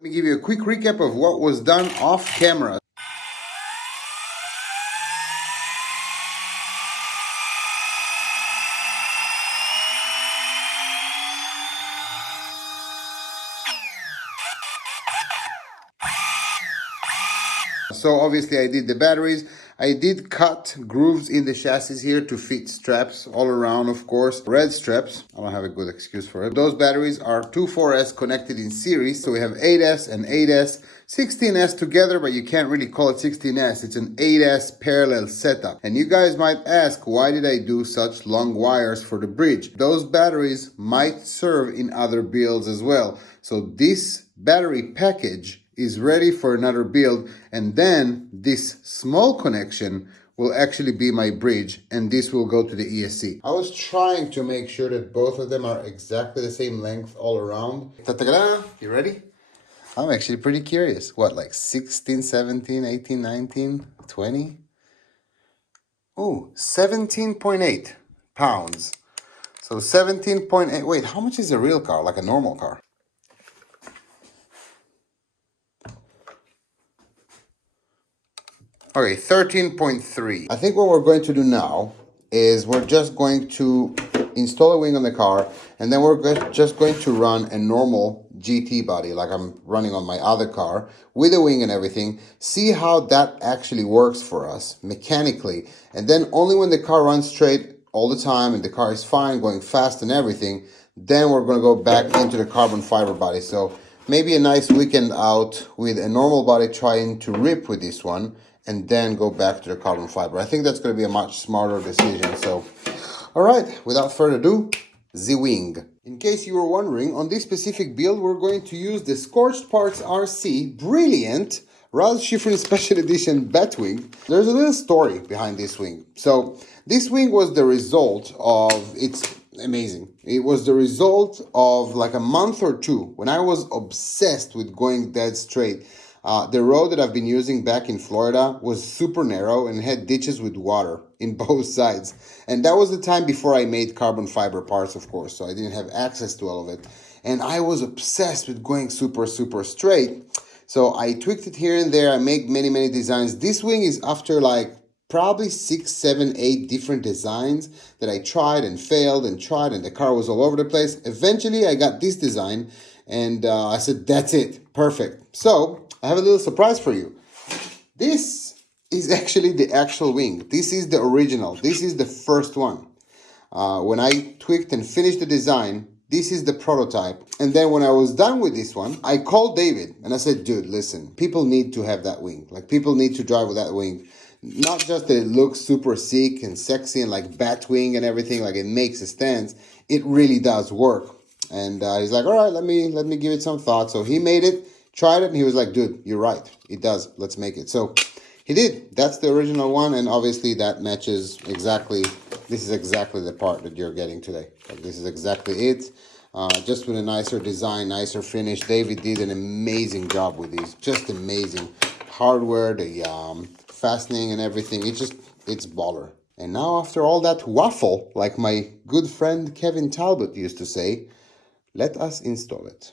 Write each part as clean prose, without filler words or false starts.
Let me give you a quick recap of what was done off camera. So obviously I did the batteries. I did cut grooves in the chassis here to fit straps all around, of course. Red straps. I don't have a good excuse for it. Those batteries are two 4S connected in series. So we have 8S and 8S, 16S together, but you can't really call it 16S. It's an 8S parallel setup. And you guys might ask, why did I do such long wires for the bridge? Those batteries might serve in other builds as well. So this battery package is ready for another build, and then this small connection will actually be my bridge, and this will go to the ESC. I was trying to make sure that both of them are exactly the same length all around. Ta-ta-da! You ready? I'm actually pretty curious. What, like 16, 17, 18, 19, 20? Oh, 17.8 pounds. So 17.8, wait, how much is a real car, like a normal car? Okay, 13.3. I think what we're going to do now is we're just going to install a wing on the car, and then we're just going to run a normal GT body like I'm running on my other car with a wing and everything, see how that actually works for us mechanically. And then only when the car runs straight all the time and the car is fine, going fast and everything, then we're going to go back into the carbon fiber body. So maybe a nice weekend out with a normal body trying to rip with this one, and then go back to the carbon fiber. I think that's going to be a much smarter decision. So, all right, without further ado, the wing. In case you were wondering, on this specific build, we're going to use the Scorched Parts RC Brilliant Raz Shifrin Special Edition Batwing. There's a little story behind this wing. So, this wing was the result of, it's amazing. It was the result of like a month or two when I was obsessed with going dead straight. The road that I've been using back in Florida was super narrow and had ditches with water in both sides. And that was the time before I made carbon fiber parts, of course, so I didn't have access to all of it. And I was obsessed with going super straight. So I tweaked it here and there. I make many designs. This wing is after like probably 6, 7, 8 different designs that I tried and failed and tried, and the car was all over the place. Eventually, I got this design, and I said, that's it, perfect. So I have a little surprise for you. This is actually the actual wing. This is the original. This is the first one. When I tweaked and finished the design, this is the prototype. And then when I was done with this one, I called David and I said, dude, listen, people need to have that wing. Like, people need to drive with that wing. Not just that it looks super sick and sexy and like bat wing and everything, like it makes a stance. It really does work. And he's like, all right, let me give it some thought. So he made it. Tried it, and he was like, dude, you're right. It does. Let's make it. So he did. That's the original one, and obviously that matches exactly. This is exactly the part that you're getting today. Like, this is exactly it. Just with a nicer design, nicer finish. David did an amazing job with these. Just amazing. Hardware, the fastening and everything. It's baller. And now after all that waffle, like my good friend Kevin Talbot used to say, let us install it.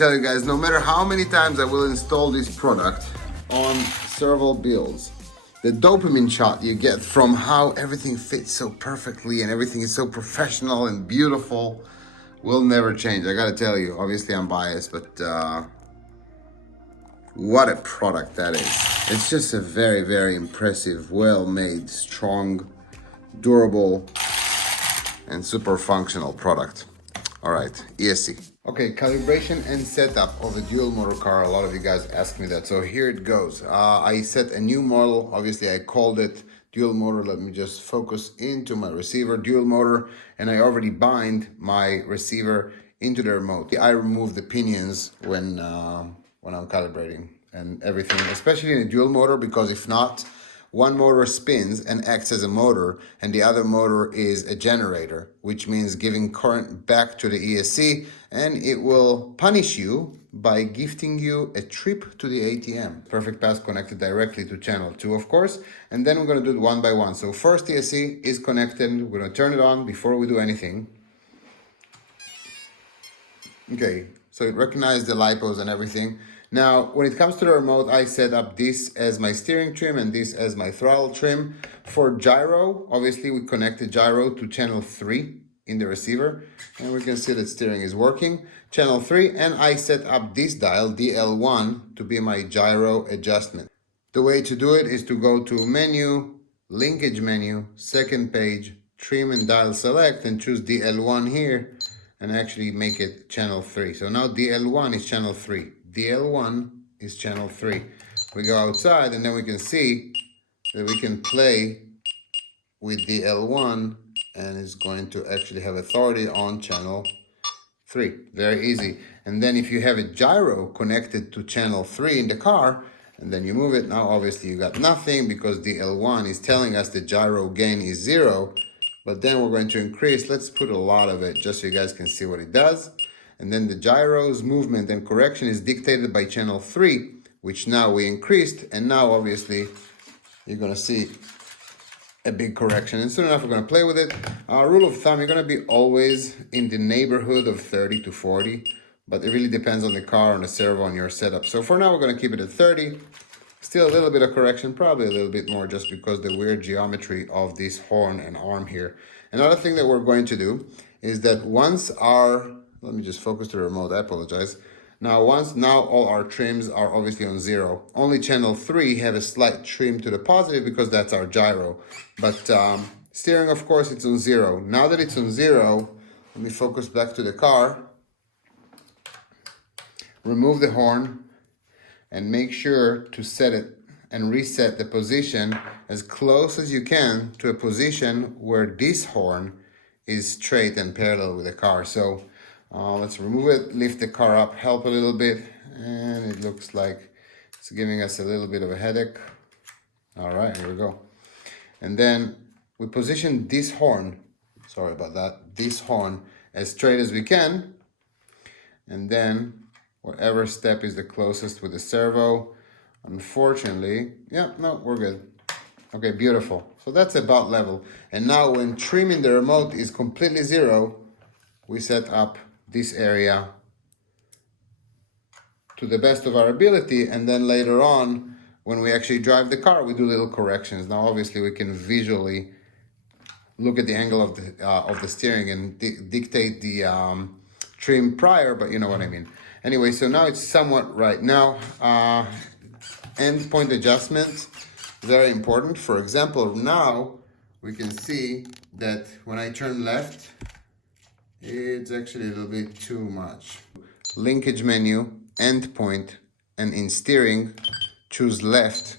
tell you guys, no matter how many times I will install this product on several builds, the dopamine shot you get from how everything fits so perfectly and everything is so professional and beautiful will never change. I gotta tell you, obviously I'm biased, but what a product that is. It's just a very, very impressive, well-made, strong, durable, and super functional product. All right, ESC. Okay, calibration and setup of a dual motor car. A lot of you guys ask me that, so here it goes. I set a new model. Obviously, I called it dual motor. Let me just focus into my receiver, dual motor, and I already bind my receiver into the remote. I remove the pinions when I'm calibrating and everything, especially in a dual motor, because if not, one motor spins and acts as a motor, and the other motor is a generator, which means giving current back to the ESC, and it will punish you by gifting you a trip to the ATM. Perfect pass connected directly to channel 2, of course, and then we're going to do it one by one. So first ESC is connected. We're going to turn it on before we do anything. Okay, so it recognized the lipos and everything. Now, when it comes to the remote, I set up this as my steering trim and this as my throttle trim. For gyro, obviously we connected gyro to channel 3 in the receiver, and we can see that steering is working. Channel 3, and I set up this dial, DL1, to be my gyro adjustment. The way to do it is to go to menu, linkage menu, second page, trim and dial select, and choose DL1 here, and actually make it channel 3. So now DL1 is channel 3. DL1 is channel 3. We go outside and then we can see that we can play with DL1 and it's going to actually have authority on channel 3. Very easy. And then if you have a gyro connected to channel 3 in the car and then you move it, now obviously you got nothing because DL1 is telling us the gyro gain is 0. But then we're going to increase. Let's put a lot of it just so you guys can see what it does. And then the gyro's movement and correction is dictated by channel 3, which now we increased. And now obviously you're going to see a big correction. And soon enough, we're going to play with it. Rule of thumb, you're going to be always in the neighborhood of 30 to 40. But it really depends on the car, on the servo, on your setup. So for now, we're going to keep it at 30. Still a little bit of correction, probably a little bit more just because the weird geometry of this horn and arm here. Another thing that we're going to do is that once our, let me just focus to the remote, I apologize. Now all our trims are obviously on 0. Only channel 3 have a slight trim to the positive because that's our gyro. But steering, of course, it's on 0. Now that it's on 0, let me focus back to the car. Remove the horn and make sure to set it and reset the position as close as you can to a position where this horn is straight and parallel with the car. So let's remove it, lift the car up, help a little bit, and it looks like it's giving us a little bit of a headache. All right, here we go. And then we position this horn, sorry about that, this horn as straight as we can, and then whatever step is the closest with the servo. Unfortunately, yeah, no, we're good. Okay, beautiful. So that's about level. And now when trimming the remote is completely 0, we set up this area to the best of our ability. And then later on, when we actually drive the car, we do little corrections. Now, obviously, we can visually look at the angle of the steering and dictate the trim prior, but you know what I mean. Anyway, so now it's somewhat right. Now, endpoint adjustments, very important. For example, now we can see that when I turn left, it's actually a little bit too much. Linkage menu, endpoint, and in steering, choose left.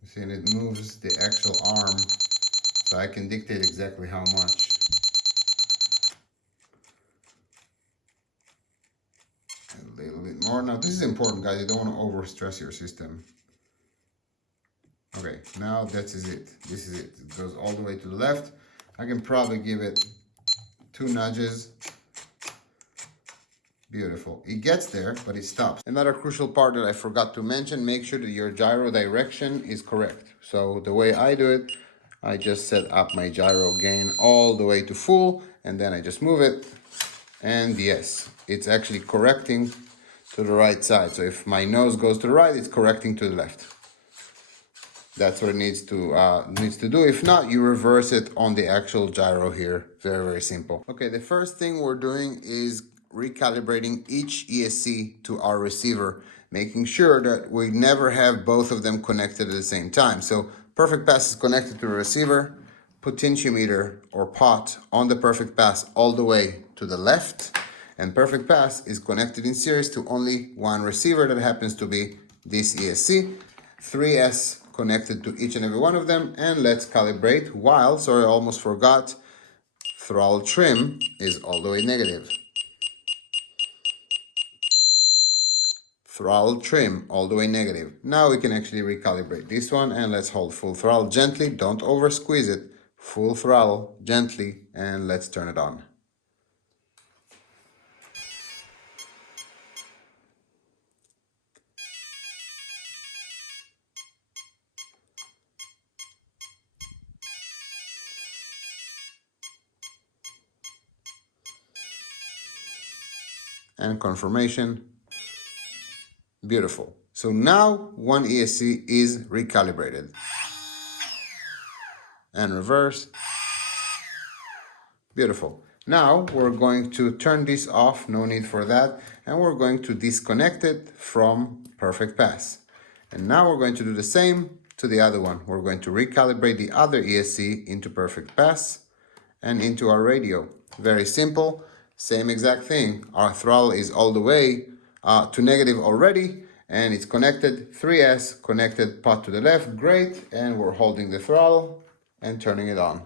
You see, and it moves the actual arm, so I can dictate exactly how much. A little bit more. Now this is important, guys. You don't want to overstress your system. Okay, now that is it. This is it. It goes all the way to the left. I can probably give it 2 nudges. Beautiful. It gets there, but it stops. Another crucial part that I forgot to mention, make sure that your gyro direction is correct. So the way I do it, I just set up my gyro gain all the way to full, and then I just move it, and yes, it's actually correcting to the right side. So if my nose goes to the right, it's correcting to the left. That's what it needs to do. If not, you reverse it on the actual gyro here. Very, very simple. Okay, the first thing we're doing is recalibrating each ESC to our receiver, making sure that we never have both of them connected at the same time. So perfect pass is connected to the receiver, potentiometer or pot on the perfect pass all the way to the left, and perfect pass is connected in series to only one receiver that happens to be this ESC. 3S connected to each and every one of them, and let's calibrate while, sorry, I almost forgot, throttle trim is all the way negative. Throttle trim all the way negative. Now we can actually recalibrate this one, and let's hold full throttle gently, don't over squeeze it, full throttle gently, and let's turn it on. And confirmation. Beautiful. So now one ESC is recalibrated. And reverse. Beautiful. Now we're going to turn this off, no need for that, and we're going to disconnect it from perfect pass. And now we're going to do the same to the other one. We're going to recalibrate the other ESC into perfect pass and into our radio. Very simple, same exact thing. Our throttle is all the way to negative already, and it's connected, 3S, connected pot to the left, great, and we're holding the throttle and turning it on.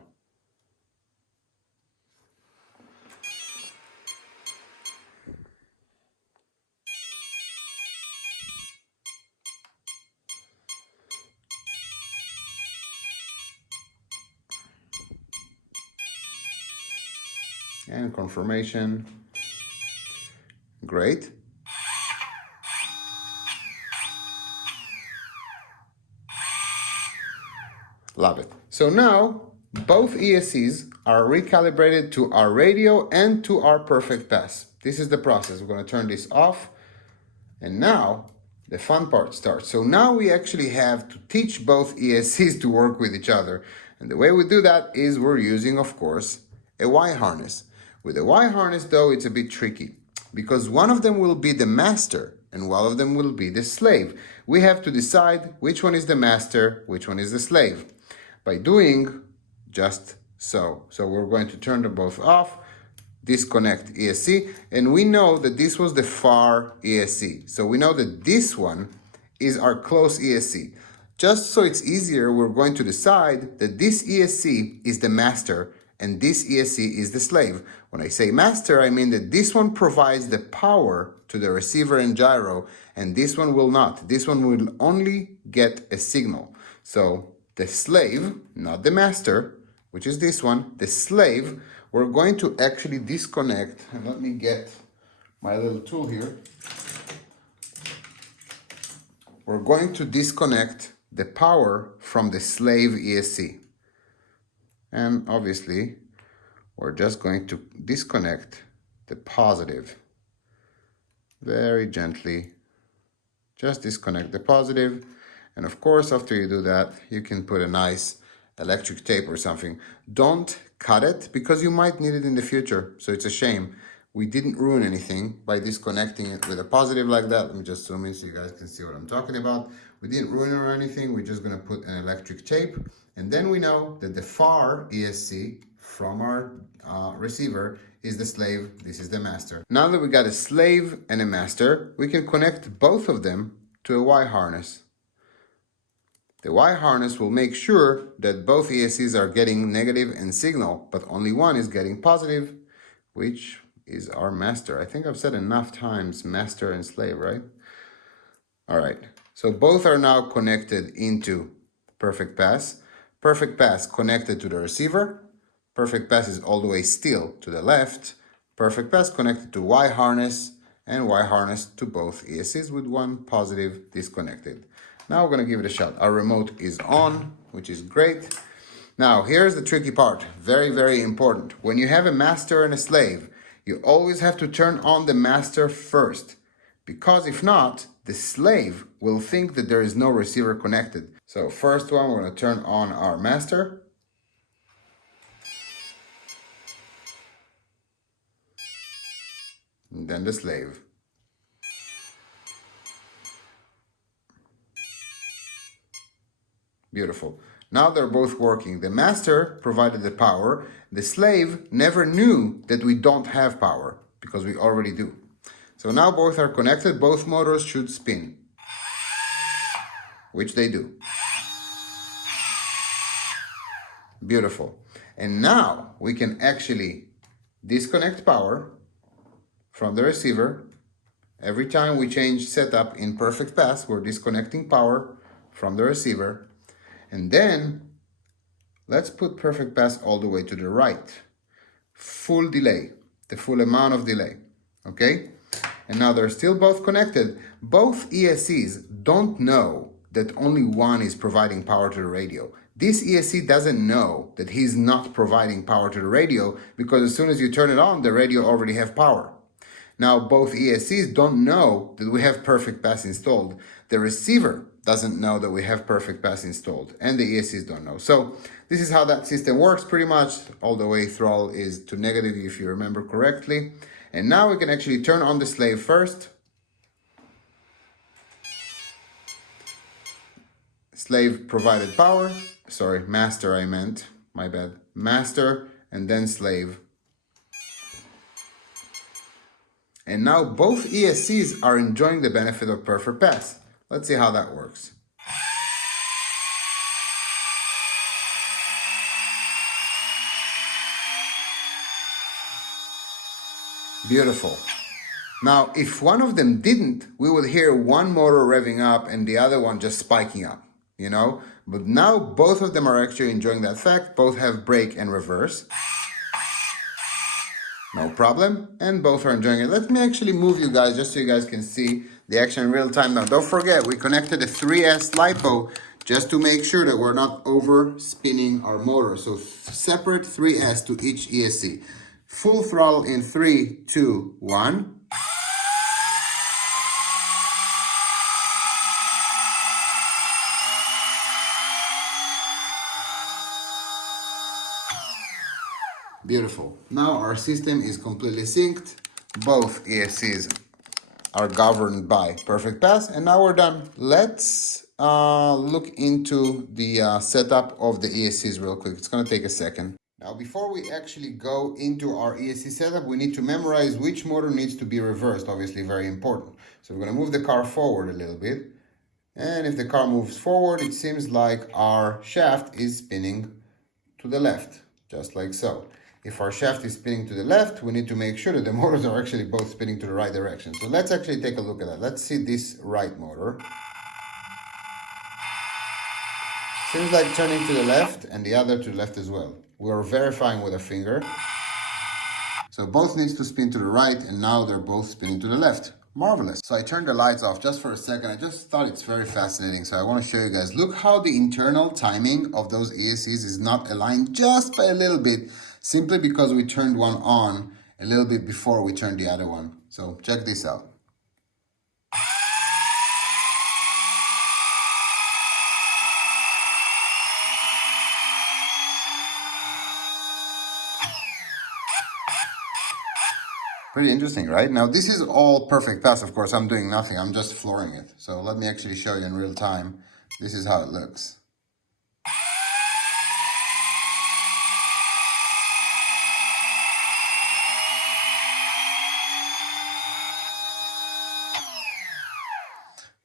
And confirmation, great. Love it. So now both ESCs are recalibrated to our radio and to our perfect pass. This is the process. We're going to turn this off, and now the fun part starts. So now we actually have to teach both ESCs to work with each other. And the way we do that is we're using, of course, a Y harness. With a Y harness, though, it's a bit tricky because one of them will be the master and one of them will be the slave. We have to decide which one is the master, which one is the slave, by doing just so. So we're going to turn them both off, disconnect ESC, and we know that this was the far ESC. So we know that this one is our close ESC. Just so it's easier, we're going to decide that this ESC is the master and this ESC is the slave. When I say master, I mean that this one provides the power to the receiver and gyro, and this one will not. This one will only get a signal. So the slave, not the master, which is this one, the slave, we're going to actually disconnect. And let me get my little tool here. We're going to disconnect the power from the slave ESC. And obviously, we're just going to disconnect the positive. Very gently, just disconnect the positive. And of course, after you do that, you can put a nice electric tape or something. Don't cut it because you might need it in the future. So it's a shame. We didn't ruin anything by disconnecting it with a positive like that. Let me just zoom in so you guys can see what I'm talking about. We didn't ruin it or anything. We're just gonna put an electric tape. And then we know that the far ESC from our receiver is the slave, this is the master. Now that we got a slave and a master, we can connect both of them to a Y harness. The Y harness will make sure that both ESCs are getting negative and signal, but only one is getting positive, which is our master. I think I've said enough times master and slave, right? All right, so both are now connected into perfect pass. Perfect pass connected to the receiver. Perfect pass is all the way still to the left. Perfect pass connected to Y harness and Y harness to both ESCs with one positive disconnected. Now we're going to give it a shot. Our remote is on, which is great. Now here's the tricky part. Very, very important. When you have a master and a slave, You always have to turn on the master first, because if not, the slave will think that there is no receiver connected. So first one, we're going to turn on our master. And then the slave. Beautiful. Now they're both working. The master provided the power. The slave never knew that we don't have power because we already do. So now both are connected. Both motors should spin, which they do. Beautiful. And now we can actually disconnect power from the receiver. Every time we change setup in perfect pass, we're disconnecting power from the receiver. And then let's put perfect pass all the way to the right. Full delay, the full amount of delay, okay? And now they're still both connected. Both ESCs don't know that only one is providing power to the radio. This ESC doesn't know that he's not providing power to the radio because as soon as you turn it on, the radio already have power. Now, both ESCs don't know that we have perfect pass installed. The receiver doesn't know that we have perfect pass installed, and the ESCs don't know. So this is how that system works pretty much. All the way throttle is to negative if you remember correctly. And now we can actually turn on the slave first. Slave provided power. Sorry, master I meant. My bad. Master and then slave. And now both ESCs are enjoying the benefit of perfect pass. Let's see how that works. Beautiful. Now, if one of them didn't, we would hear one motor revving up and the other one just spiking up, you know? But now both of them are actually enjoying that fact. Both have brake and reverse. No problem, and both are enjoying it. Let me actually move you guys just so you guys can see the action in real time. Now, don't forget, we connected a 3S LiPo just to make sure that we're not over spinning our motor. So separate 3S to each ESC. Full throttle in 3, 2, 1. Beautiful. Now our system is completely synced. Both ESCs are governed by perfect pass, and now we're done. Let's look into the setup of the ESCs real quick. It's going to take a second. Now, before we actually go into our ESC setup, we need to memorize which motor needs to be reversed. Obviously, very important. So we're going to move the car forward a little bit. And if the car moves forward, it seems like our shaft is spinning to the left, just like so. If our shaft is spinning to the left, we need to make sure that the motors are actually both spinning to the right direction. So let's actually take a look at that. Let's see this right motor. Seems like turning to the left and the other to the left as well. We're verifying with a finger. So both needs to spin to the right and now they're both spinning to the left. Marvelous. So I turned the lights off just for a second. I just thought it's very fascinating. So I want to show you guys. Look how the internal timing of those ESCs is not aligned just by a little bit, simply because we turned one on a little bit before we turned the other one. So check this out. Pretty interesting, right? Now this is all perfect pass. Of course, I'm doing nothing. I'm just flooring it. So let me actually show you in real time. This is how it looks.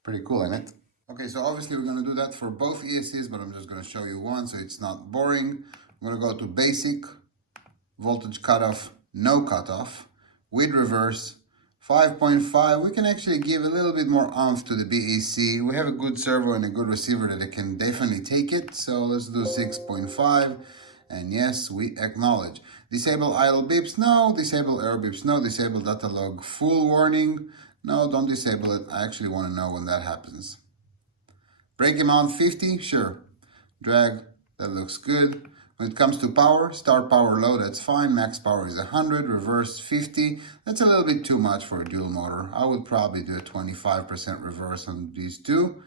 Pretty cool, isn't it? Okay, so obviously we're going to do that for both ESCs, but I'm just going to show you one so it's not boring. I'm going to go to basic, voltage cutoff, no cutoff, with reverse, 5.5. We can actually give a little bit more oomph to the BEC. We have a good servo and a good receiver that it can definitely take it. So let's do 6.5. And yes, we acknowledge. Disable idle beeps, no. Disable error beeps, no. Disable data log full warning. No, don't disable it. I actually want to know when that happens. Brake amount 50, sure. Drag, that looks good. I'm When it comes to power, start power low, that's fine. Max power is 100, reverse 50. That's a little bit too much for a dual motor. I would probably do a 25% reverse on these two.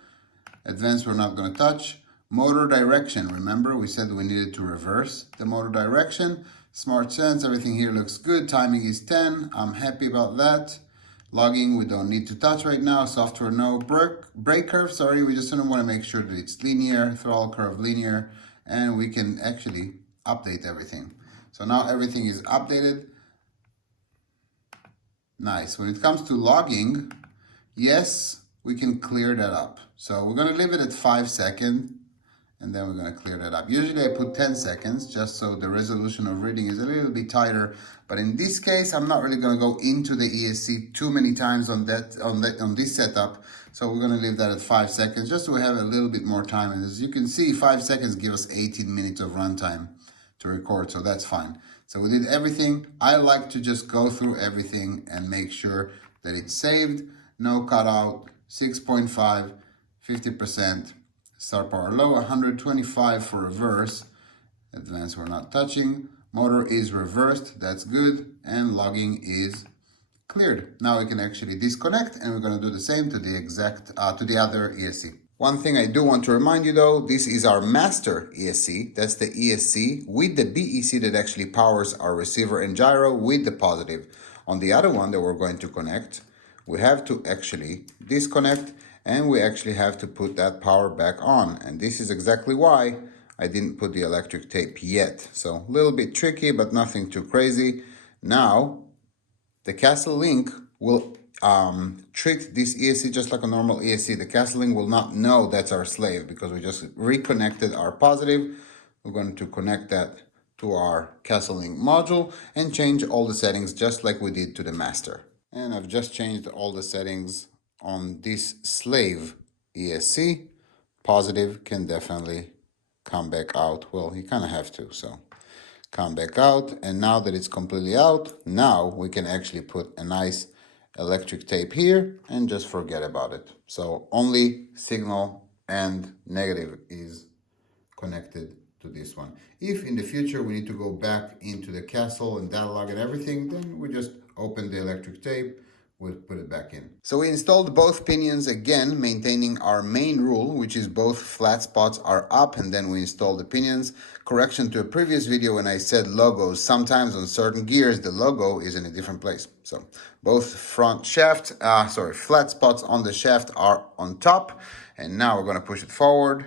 Advanced we're not going to touch. Motor direction, remember we said we needed to reverse the motor direction. Smart sense, everything here looks good. Timing is 10, I'm happy about that. Logging, we don't need to touch right now. Software, no. Brake curve, sorry, we just want to make sure that it's linear. Throttle curve, linear. And we can actually update everything. So now everything is updated. Nice. When it comes to logging, yes, we can clear that up. So we're going to leave it at 5 seconds. And then we're going to clear that up. Usually I put 10 seconds just so the resolution of reading is a little bit tighter. But in this case, I'm not really going to go into the ESC too many times on this setup. So we're going to leave that at 5 seconds just so we have a little bit more time. And as you can see, 5 seconds give us 18 minutes of runtime to record. So that's fine. So we did everything. I like to just go through everything and make sure that it's saved. No cutout, 6.5, 50%. Start power low, 125 for reverse. Advanced we're not touching. Motor is reversed, that's good. And logging is cleared. Now we can actually disconnect and we're going to do the same to the other ESC. One thing I do want to remind you though, this is our master ESC. That's the ESC with the BEC that actually powers our receiver and gyro with the positive. On the other one that we're going to connect, we have to actually disconnect and we actually have to put that power back on. And this is exactly why I didn't put the electric tape yet. So a little bit tricky, but nothing too crazy. Now, the Castle Link will treat this ESC just like a normal ESC. The Castle Link will not know that's our slave because we just reconnected our positive. We're going to connect that to our Castle Link module and change all the settings just like we did to the master. And I've just changed all the settings on this slave ESC. Positive can definitely come back out. Well, you kind of have to, so come back out. And now that it's completely out, now we can actually put a nice electric tape here and just forget about it. So only signal and negative is connected to this one. If in the future we need to go back into the castle and data log and everything, then we just open the electric tape, we'll put it back in. So we installed both pinions again, maintaining our main rule, which is both flat spots are up, and then we installed the pinions. Correction to a previous video when I said logos, sometimes on certain gears the logo is in a different place. So both flat spots on the shaft are on top, and now we're going to push it forward.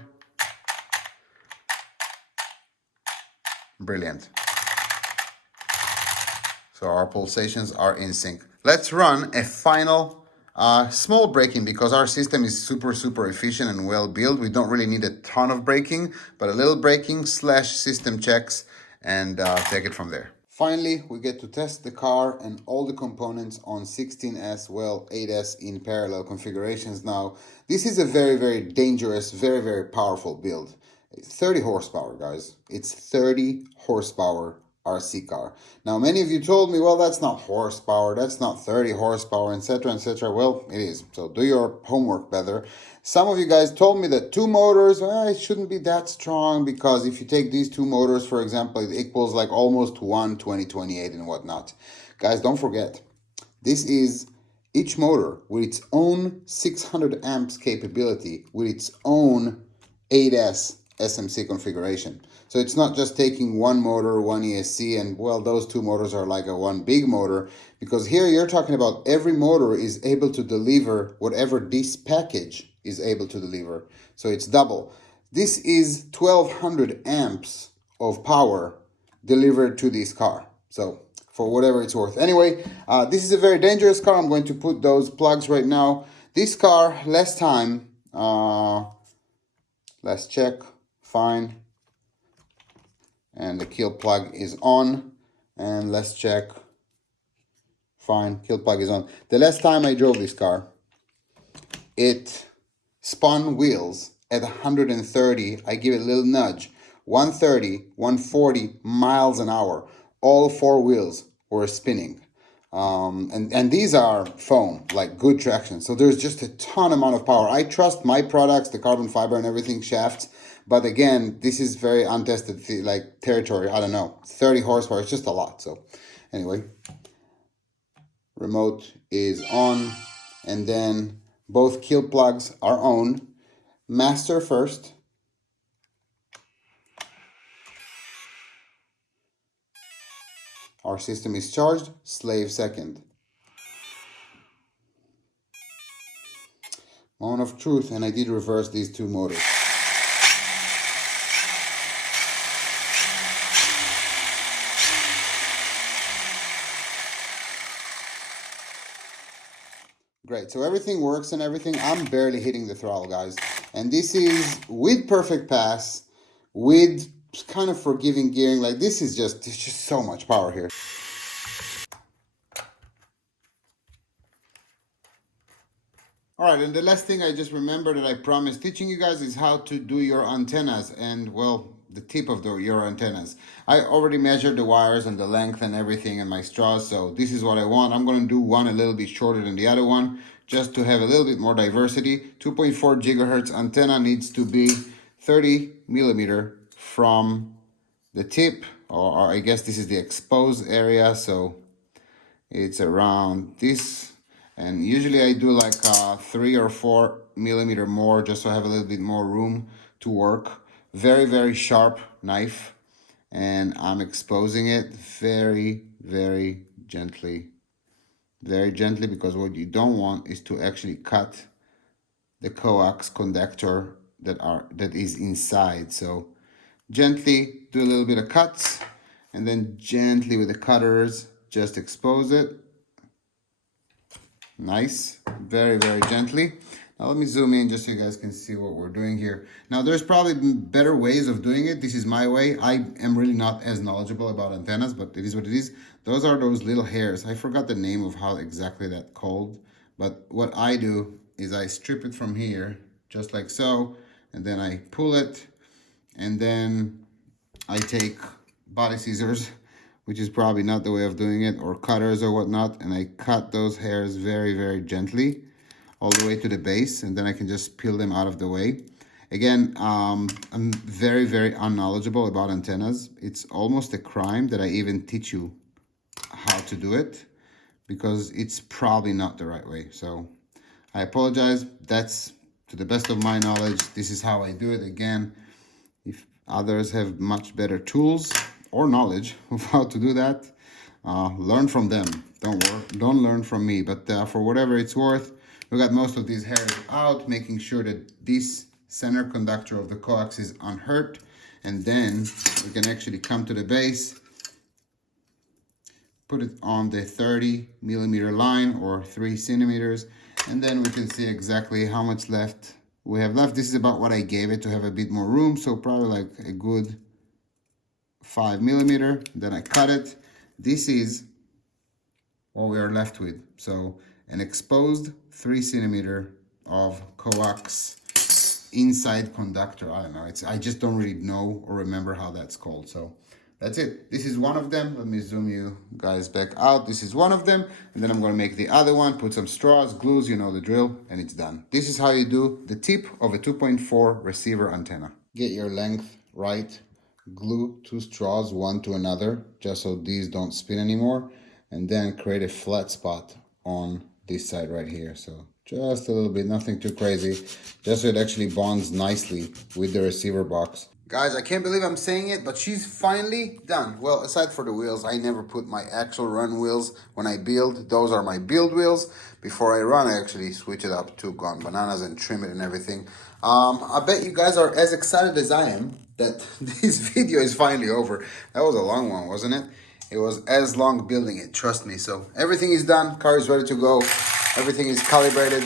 Brilliant. So our pulsations are in sync. Let's run a final small braking because our system is super efficient and well built. We don't really need a ton of braking, but a little braking / system checks and take it from there. Finally, we get to test the car and all the components on 16S, well, 8S in parallel configurations now. This is a very dangerous, very powerful build. 30 horsepower, guys. It's 30 horsepower RC car. Now, many of you told me, well, that's not horsepower, that's not 30 horsepower, etc., etc. Well, it is. So do your homework better. Some of you guys told me that 2 motors, it shouldn't be that strong because if you take these 2 motors, for example, it equals like almost 120/28 and whatnot. Guys, don't forget, this is each motor with its own 600 amps capability, with its own 8S SMC configuration. So it's not just taking one motor, one ESC, and well, those 2 motors are like one big motor, because here you're talking about every motor is able to deliver whatever this package is able to deliver. So it's double. This is 1200 amps of power delivered to this car. So for whatever it's worth. Anyway, this is a very dangerous car. I'm going to put those plugs right now. This car, last time, let's check, fine. And the kill plug is on. And let's check. Fine, kill plug is on. The last time I drove this car, it spun wheels at 130. I give it a little nudge. 130, 140 miles an hour. All 4 wheels were spinning. And these are foam, like good traction. So there's just a ton amount of power. I trust my products, the carbon fiber and everything, shafts. But again, this is very untested, like territory. I don't know, 30 horsepower. It's just a lot. So anyway, remote is on, and then both kill plugs are on. Master first. Our system is charged. Slave second. Moment of truth, and I did reverse these two motors. Great, so everything works and everything. I'm barely hitting the throttle, guys. And this is with perfect pass, with kind of forgiving gearing. Like this is just, there's just so much power here. All right, and the last thing I just remembered that I promised teaching you guys is how to do your antennas and, well, the tip of your antennas. I already measured the wires and the length and everything and my straws, so this is what I want. I'm going to do one a little bit shorter than the other one just to have a little bit more diversity. 2.4 gigahertz antenna needs to be 30 millimeter from the tip, or I guess this is the exposed area, so it's around this. And usually I do like 3 or 4 millimeter more just so I have a little bit more room to work. Very, very sharp knife. And I'm exposing it very, very gently. Very gently, because what you don't want is to actually cut the coax conductor that is inside. So gently do a little bit of cuts, and then gently with the cutters just expose it. Nice, very, very gently. Now let me zoom in just so you guys can see what we're doing here. Now there's probably better ways of doing it. This is my way. I am really not as knowledgeable about antennas, but it is what it is. Those are those little hairs. I forgot the name of how exactly that's called, but what I do is I strip it from here, just like so, and then I pull it, and then I take body scissors, which is probably not the way of doing it, or cutters or whatnot, and I cut those hairs very, very gently all the way to the base, and then I can just peel them out of the way. Again, I'm very, very unknowledgeable about antennas. It's almost a crime that I even teach you how to do it, because it's probably not the right way. So I apologize. That's, to the best of my knowledge, this is how I do it. Again, if others have much better tools or knowledge of how to do that, learn from them. Don't learn from me. But for whatever it's worth, we got most of these hairs out, making sure that this center conductor of the coax is unhurt, and then we can actually come to the base, put it on the 30 millimeter line, or 3 centimeters, and then we can see exactly how much left we have left. This is about what I gave it to have a bit more room, so probably like a good 5 millimeter. Then I cut it. This is what we are left with. So an exposed 3 centimeter of coax inside conductor. I don't know. I just don't really know or remember how that's called. So that's it. This is one of them. Let me zoom you guys back out. This is one of them. And then I'm going to make the other one, put some straws, glues, you know the drill, and it's done. This is how you do the tip of a 2.4 receiver antenna. Get your length right. Glue 2 straws one to another, just so these don't spin anymore. And then create a flat spot on this side right here. So just a little bit, nothing too crazy, just so it actually bonds nicely with the receiver box. Guys, I can't believe I'm saying it, but she's finally done. Well, aside for the wheels, I never put my actual run wheels when I build. Those are my build wheels. Before I run, I actually switch it up to Gone Bananas and trim it and everything. I bet you guys are as excited as I am that this video is finally over. That was a long one, wasn't it? It was as long building it, trust me. So everything is done, car is ready to go. Everything is calibrated.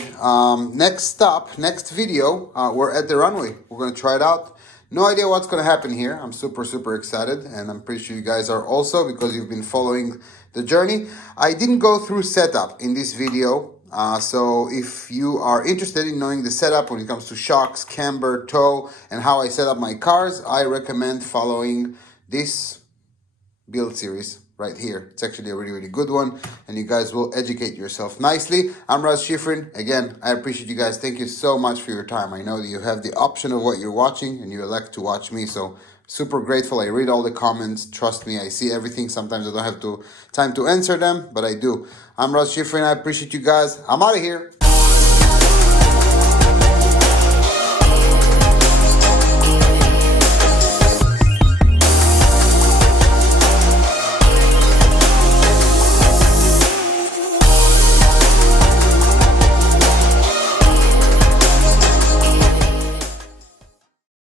Next stop, next video, we're at the runway. We're gonna try it out. No idea what's gonna happen here. I'm super, super excited, and I'm pretty sure you guys are also, because you've been following the journey. I didn't go through setup in this video. So if you are interested in knowing the setup when it comes to shocks, camber, tow, and how I set up my cars, I recommend following this build series. right here. It's actually a really, really good one, and you guys will educate yourself nicely. I'm Shifrin. Again, I appreciate you guys. Thank you so much for your time. I know that you have the option of what you're watching, and you elect to watch me, so super grateful. I read all the comments. Trust me, I see everything. Sometimes I don't have time to answer them, but I do. I'm Shifrin. I appreciate you guys. I'm out of here.